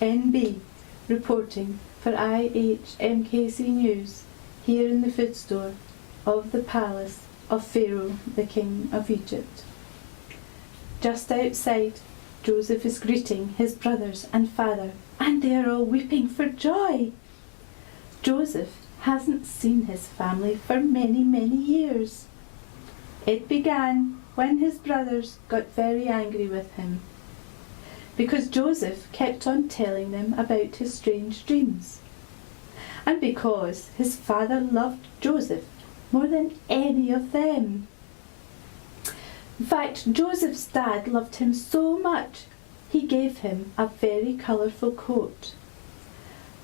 NB, reporting for IHMKC News, here in the food store of the palace of Pharaoh, the king of Egypt. Just outside, Joseph is greeting his brothers and father, and they are all weeping for joy. Joseph hasn't seen his family for many, many years. It began when his brothers got very angry with him, because Joseph kept on telling them about his strange dreams, and because his father loved Joseph more than any of them. In fact, Joseph's dad loved him so much, he gave him a very colourful coat.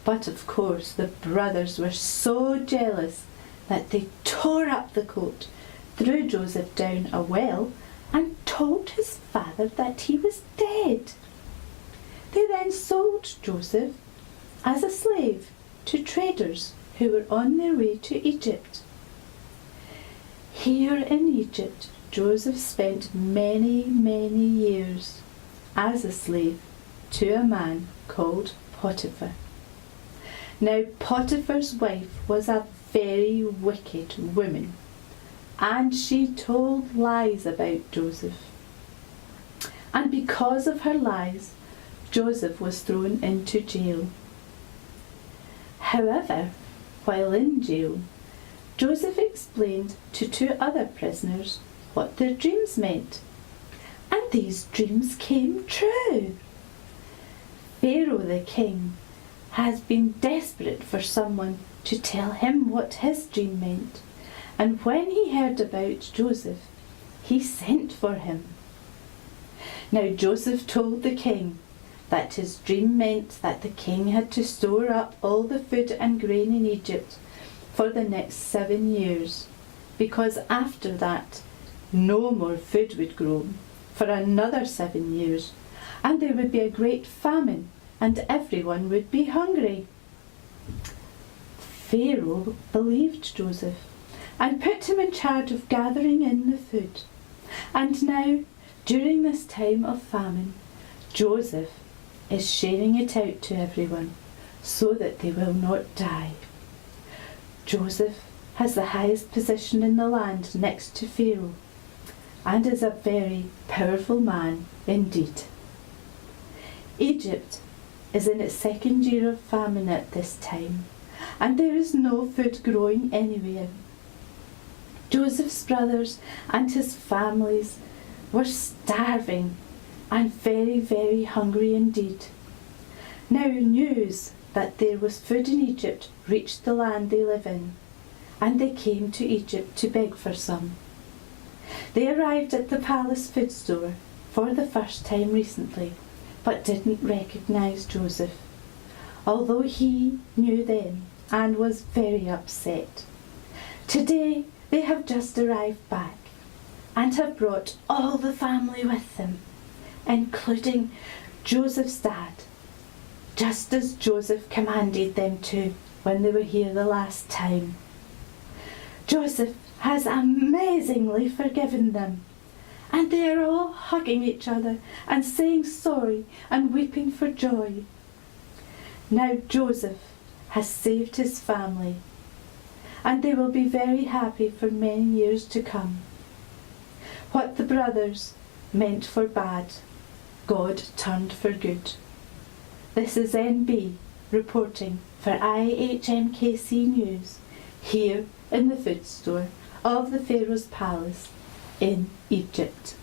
But of course the brothers were so jealous that they tore up the coat, threw Joseph down a well, and told his father that he was dead. They then sold Joseph as a slave to traders who were on their way to Egypt. Here in Egypt, Joseph spent many, many years as a slave to a man called Potiphar. Now, Potiphar's wife was a very wicked woman, and she told lies about Joseph. And because of her lies, Joseph was thrown into jail. However, while in jail, Joseph explained to two other prisoners what their dreams meant, and these dreams came true. Pharaoh the king has been desperate for someone to tell him what his dream meant, and when he heard about Joseph, he sent for him. Now Joseph told the king that his dream meant that the king had to store up all the food and grain in Egypt for the next 7 years, because after that no more food would grow for another 7 years, and there would be a great famine and everyone would be hungry. Pharaoh believed Joseph and put him in charge of gathering in the food. And now, during this time of famine, Joseph is sharing it out to everyone so that they will not die. Joseph has the highest position in the land next to Pharaoh, and is a very powerful man indeed. Egypt is in its 2nd year of famine at this time, and there is no food growing anywhere. Joseph's brothers and his families were starving and very, very hungry indeed. Now news that there was food in Egypt reached the land they live in, and they came to Egypt to beg for some. They arrived at the palace food store for the first time recently, but didn't recognise Joseph, although he knew them and was very upset. Today they have just arrived back and have brought all the family with them, including Joseph's dad, just as Joseph commanded them to when they were here the last time. Joseph has amazingly forgiven them, and they are all hugging each other and saying sorry and weeping for joy. Now Joseph has saved his family, and they will be very happy for many years to come. What the brothers meant for bad, God turned for good. This is NB reporting for IHMKC News, here in the food store of the Pharaoh's palace in Egypt.